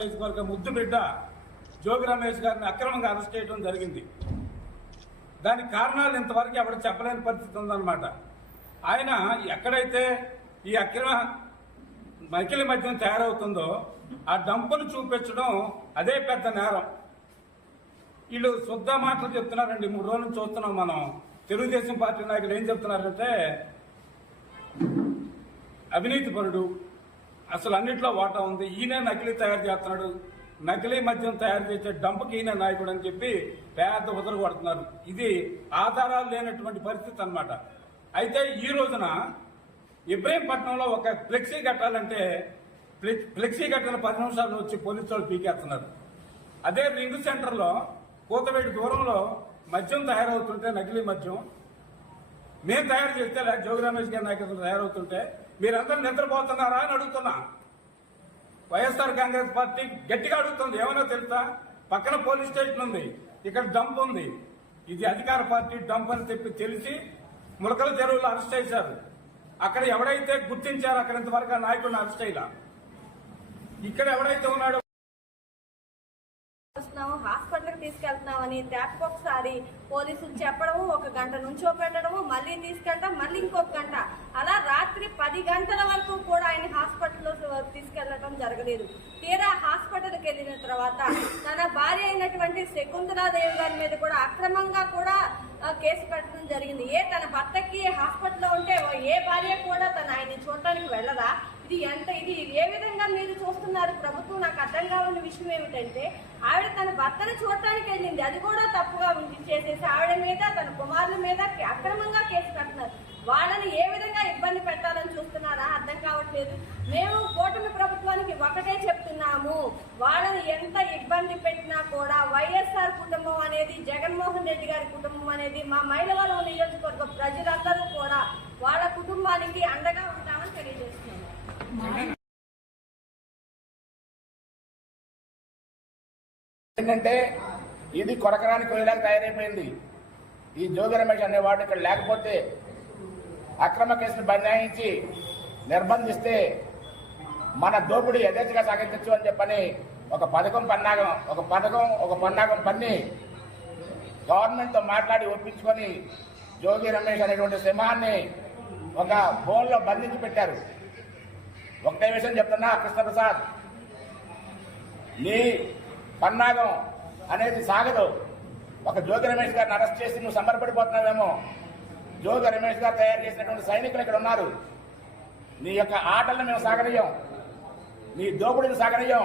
ముద్దు బిడ్డ జోగి రమేష్ గారిని అక్రమంగా అరెస్ట్ చేయడం జరిగింది. దానికి కారణాలు ఇంతవరకు ఎవరు చెప్పలేని పరిస్థితి ఉందన్నమాట. ఆయన ఎక్కడైతే ఈ అక్రమ మైకిలి మద్యం తయారవుతుందో ఆ డంపులు చూపించడం అదే పెద్ద నేరం. వీళ్ళు శుద్ధ మాటలు చెప్తున్నారండి. 3 రోజుల నుంచి చూస్తున్నాం మనం. తెలుగుదేశం పార్టీ నాయకులు ఏం చెప్తున్నారంటే అవినీతి పరుడు, అసలు అన్నింటిలో వాటా ఉంది, ఈయనే నకిలీ తయారు చేస్తున్నాడు, నకిలీ మద్యం తయారు చేసే డంపుకి ఈయన నాయకుడు అని చెప్పి పేద ఉదరు కొడుతున్నారు. ఇది ఆధారాలు లేనటువంటి పరిస్థితి అన్నమాట. అయితే ఈ రోజున ఇబ్రహీంపట్నంలో ఒక ఫ్లెక్సీ కట్టాలంటే ఫ్లెక్సీ కట్టిన 10 నిమిషాల్లో వచ్చి పోలీసు వాళ్ళు పీకేస్తున్నారు. అదే రింగ్ సెంటర్లో కూతవేడి దూరంలో మద్యం తయారవుతుంటే, నకిలీ మద్యం మేము తయారు చేస్తే జోగి రమేష్ గారి నాయకత్వం తయారవుతుంటే మీరందరూ నిద్రపోతున్నారా అని అడుగుతున్నా. వైఎస్ఆర్ కాంగ్రెస్ పార్టీ గట్టిగా అడుగుతుంది. ఏమైనా తెలుసా? పక్కన పోలీస్ స్టేషన్ ఉంది, ఇక్కడ డంప్ ఉంది. ఇది అధికార పార్టీ డంప్ అని తెలిసి ములకల చెరువులో అరెస్ట్ చేశారు. అక్కడ ఎవడైతే గుర్తించారో అక్కడ ఇంతవరకు ఆ నాయకుడిని అరెస్ట్ అయ్యాల. ఇక్కడ ఎవడైతే ఉన్నాడో హాస్పిటల్కి తీసుకెళ్తున్నామని ఒకసారి పోలీసులు చెప్పడము, 1 గంట నుంచో పెట్టడము, మళ్ళీ తీసుకెళ్ళడం, మళ్ళీ ఇంకొక గంట, అలా రాత్రి 10 గంటల వరకు కూడా ఆయన హాస్పిటల్లో తీసుకెళ్లడం జరగలేదు. తీరా హాస్పిటల్కి వెళ్ళిన తర్వాత తన భార్య అయినటువంటి శకుంతలాదేవి గారి మీద కూడా అక్రమంగా కూడా కేసు పెట్టడం జరిగింది. తన భర్తకి హాస్పిటల్లో ఉంటే ఏ భార్య కూడా తన ఆయన్ని చూడటానికి వెళ్ళదా? ఇది ఏ విధంగా మీరు చూస్తున్నారు ప్రభుత్వం? నాకు అర్థం కావాలని విషయం ఏమిటంటే, ఆవిడ తన భర్తను చూడటానికి వెళ్ళింది, అది కూడా తప్పుగా చేసేసి ఆవిడ మీద, తన కుమారుల మీద అక్రమంగా కేసు కట్టినారు. వాళ్ళని ఏ విధంగా ఇబ్బంది పెట్టాలని చూస్తున్నారా అర్థం కావట్లేదు. మేము కూటమి ప్రభుత్వానికి ఒకటే చెప్తున్నాము, వాళ్ళని ఎంత ఇబ్బంది పెట్టినా కూడా వైఎస్ఆర్ కుటుంబం అనేది, జగన్మోహన్ రెడ్డి గారి కుటుంబం అనేది, మా మైలవరం నియోజకవర్గ ప్రజలందరూ కూడా వాళ్ళ కుటుంబానికి అండగా ఉంటామని తెలియజేస్తున్నాము. ఏంటంటే ఇది కొరకరాని కొయ్యలాగా తయారైపోయింది. ఈ జోగి రమేష్ అనేవాడు ఇక్కడ లేకపోతే అక్రమ కేసును బనాయించి నిర్బంధిస్తే మన దోపిడీ యథేచ్ఛగా సాగించవచ్చు అని చెప్పని ఒక పన్నాగం పన్ని గవర్నమెంట్తో మాట్లాడి ఒప్పించుకొని జోగి రమేష్ అనేటువంటి సింహాన్ని ఒక ఫోన్లో బంధించి పెట్టారు. ఒకటే విషయం చెప్తున్నా కృష్ణప్రసాద్, నీ పన్నాగం అనేది సాగదు. ఒక జోగి రమేష్ గారిని అరెస్ట్ చేసి నువ్వు సంబరపడిపోతున్నావేమో. జోగి రమేష్ గారు తయారు చేసినటువంటి సైనికులు ఇక్కడ ఉన్నారు. నీ యొక్క ఆటలను మేము సాగనీయం, నీ దోపిడిని సాగనీయం.